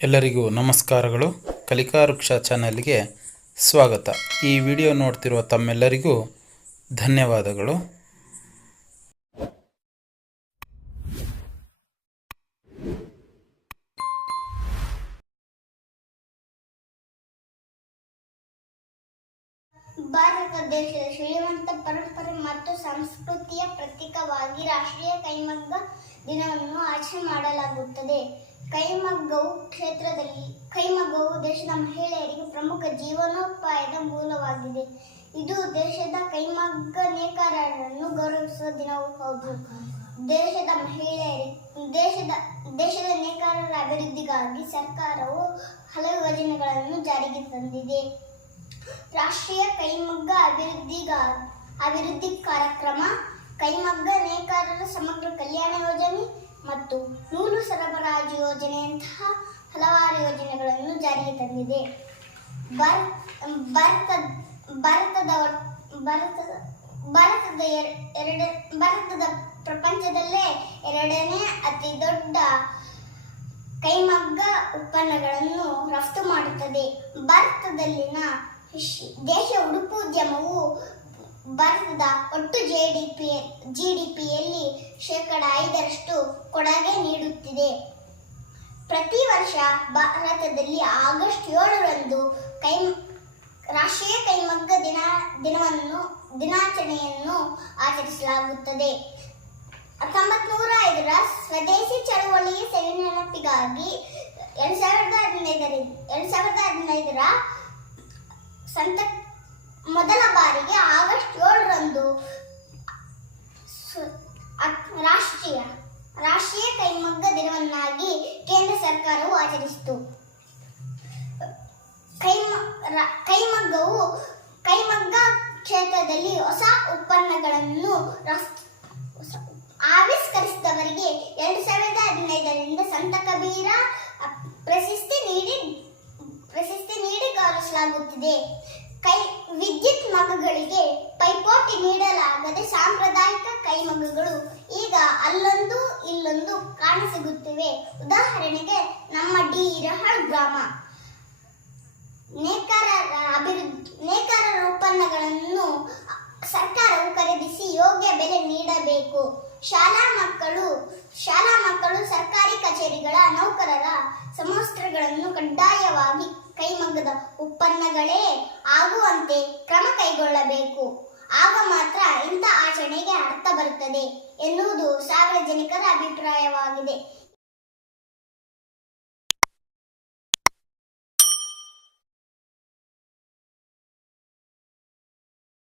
ಎಲ್ಲರಿಗೂ ನಮಸ್ಕಾರಗಳು. ಕಲಿಕಾ ವೃಕ್ಷ ಚಾನಲ್ಗೆ ಸ್ವಾಗತ. ಈ ವಿಡಿಯೋ ನೋಡ್ತಿರುವ ತಮ್ಮೆಲ್ಲರಿಗೂ ಧನ್ಯವಾದಗಳು. ಭಾರತ ದೇಶದ ಶ್ರೀಮಂತ ಪರಂಪರೆ ಮತ್ತು ಸಂಸ್ಕೃತಿಯ ಪ್ರತೀಕವಾಗಿ ರಾಷ್ಟ್ರೀಯ ಕೈಮಗ್ಗ ದಿನವನ್ನು ಆಚರಣೆ ಮಾಡಲಾಗುತ್ತದೆ. ಕೈಮಗ್ಗವು ಕ್ಷೇತ್ರದಲ್ಲಿ, ಕೈಮಗ್ಗವು ದೇಶದ ಮಹಿಳೆಯರಿಗೆ ಪ್ರಮುಖ ಜೀವನೋಪಾಯದ ಮೂಲವಾಗಿದೆ. ಇದು ದೇಶದ ಕೈಮಗ್ಗ ನೇಕಾರರನ್ನು ಗೌರವಿಸುವ ದಿನವೂ ಹೌದು. ದೇಶದ ಮಹಿಳೆಯರಿ, ದೇಶದ ದೇಶದ ನೇಕಾರರ ಅಭಿವೃದ್ಧಿಗಾಗಿ ಸರ್ಕಾರವು ಹಲವು ಯೋಜನೆಗಳನ್ನು ಜಾರಿಗೆ ತಂದಿದೆ. ರಾಷ್ಟ್ರೀಯ ಕೈಮಗ್ಗ ಅಭಿವೃದ್ಧಿಗಾಗಿ ಅಭಿವೃದ್ಧಿ ಕಾರ್ಯಕ್ರಮ ಕೈಮಗ್ಗ ನೇಕಾರರ ಸಮಗ್ರ ಕಲ್ಯಾಣ ಯೋಜನೆ ಮತ್ತು ನೂಲು ಸರಬರಾಜು ಯೋಜನೆಯಂತಹ ಹಲವಾರು ಯೋಜನೆಗಳನ್ನು ಜಾರಿಗೆ ತಂದಿದೆ. ಭಾರತ ಭಾರತ ಭಾರತದ ಭಾರತದ ಭಾರತದ ಎರ- ಎರಡ, ಭಾರತದ ಪ್ರಪಂಚದಲ್ಲೇ ಎರಡನೇ ಅತಿ ದೊಡ್ಡ ಕೈಮಗ್ಗ ಉತ್ಪನ್ನಗಳನ್ನು ರಫ್ತು ಮಾಡುತ್ತದೆ. ಭಾರತದಲ್ಲಿನ ದೇಶ ಉಡುಪು ಉದ್ಯಮವು ಭಾರತದ ಒಟ್ಟು ಜಿಡಿಪಿ ಜಿಡಿಪಿಯಲ್ಲಿ ಶೇಕಡ ಐದರಷ್ಟು ಕೊಡುಗೆ ನೀಡುತ್ತಿದೆ. ಪ್ರತಿ ವರ್ಷ ಭಾರತದಲ್ಲಿ ಆಗಸ್ಟ್ ಏಳರಂದು ಕೈ ರಾಷ್ಟ್ರೀಯ ಕೈಮಗ್ಗ ದಿನ, ದಿನವನ್ನು, ದಿನಾಚರಣೆಯನ್ನು ಆಚರಿಸಲಾಗುತ್ತದೆ. ಹತ್ತೊಂಬತ್ತು ನೂರ ಐದರ ಸ್ವದೇಶಿ ಚಳವಳಿಯ ಸವಿನೆನಪಿಗಾಗಿ ಎರಡ್ ಸಾವಿರದ ಹದಿನೈದರ, ಎರಡ್ ಸಾವಿರದ ಹದಿನೈದರ ಸಂತ, ಮೊದಲ ಬಾರಿಗೆ ಆಗಸ್ಟ್ ಸು- ರಾಷ್ಟ್ರೀಯ ರಾಷ್ಟ್ರೀಯ ಕೈಮಗ್ಗ ದಿನವನ್ನಾಗಿ ಕೇಂದ್ರ ಸರ್ಕಾರವು ಆಚರಿಸಿತು. ಕೈಮಗ್ಗವು, ಕೈಮಗ್ಗ ಕ್ಷೇತ್ರದಲ್ಲಿ ಹೊಸ ಉತ್ಪನ್ನಗಳನ್ನು ಆವಿಷ್ಕರಿಸಿದವರಿಗೆ ಎರಡು ಸಾವಿರದ ಹದಿನೈದರಿಂದ ಸಂತ ಕಬೀರ ಪ್ರಶಸ್ತಿ ನೀಡಿ ಪ್ರಶಸ್ತಿ ನೀಡಿ ಗೌರವಿಸಲಾಗುತ್ತಿದೆ ಕೈ, ವಿದ್ಯುತ್ ಮಗ್ಗಗಳಿಗೆ ನೀಡಲಾಗದೆ ಸಾಂಪ್ರದಾಯಿಕ ಕೈಮಗ್ಗಗಳು ಈಗ ಅಲ್ಲೊಂದು ಇಲ್ಲೊಂದು ಕಾಣಸಿಗುತ್ತಿವೆ. ಉದಾಹರಣೆಗೆ ನಮ್ಮ ಡಿ ಇರಹಳ್ ಗ್ರಾಮ. ನೇಕಾರರ ಅಭಿವೃದ್ಧಿ, ನೇಕಾರರ ಉತ್ಪನ್ನಗಳನ್ನು ಸರ್ಕಾರವು ಖರೀದಿಸಿ ಯೋಗ್ಯ ಬೆಲೆ ನೀಡಬೇಕು. ಶಾಲಾ ಮಕ್ಕಳು ಶಾಲಾ ಮಕ್ಕಳು ಸರ್ಕಾರಿ ಕಚೇರಿಗಳ ನೌಕರರ ಸಮವಸ್ತ್ರಗಳನ್ನು ಕಡ್ಡಾಯವಾಗಿ ಕೈಮಗ್ಗದ ಉತ್ಪನ್ನಗಳೇ ಆಗುವಂತೆ ಕ್ರಮ ಕೈಗೊಳ್ಳಬೇಕು. ಆಗ ಮಾತ್ರ ಇಂಥ ಆಚರಣೆಗೆ ಅರ್ಥ ಬರುತ್ತದೆ ಎನ್ನುವುದು ಸಾರ್ವಜನಿಕರ ಅಭಿಪ್ರಾಯವಾಗಿದೆ.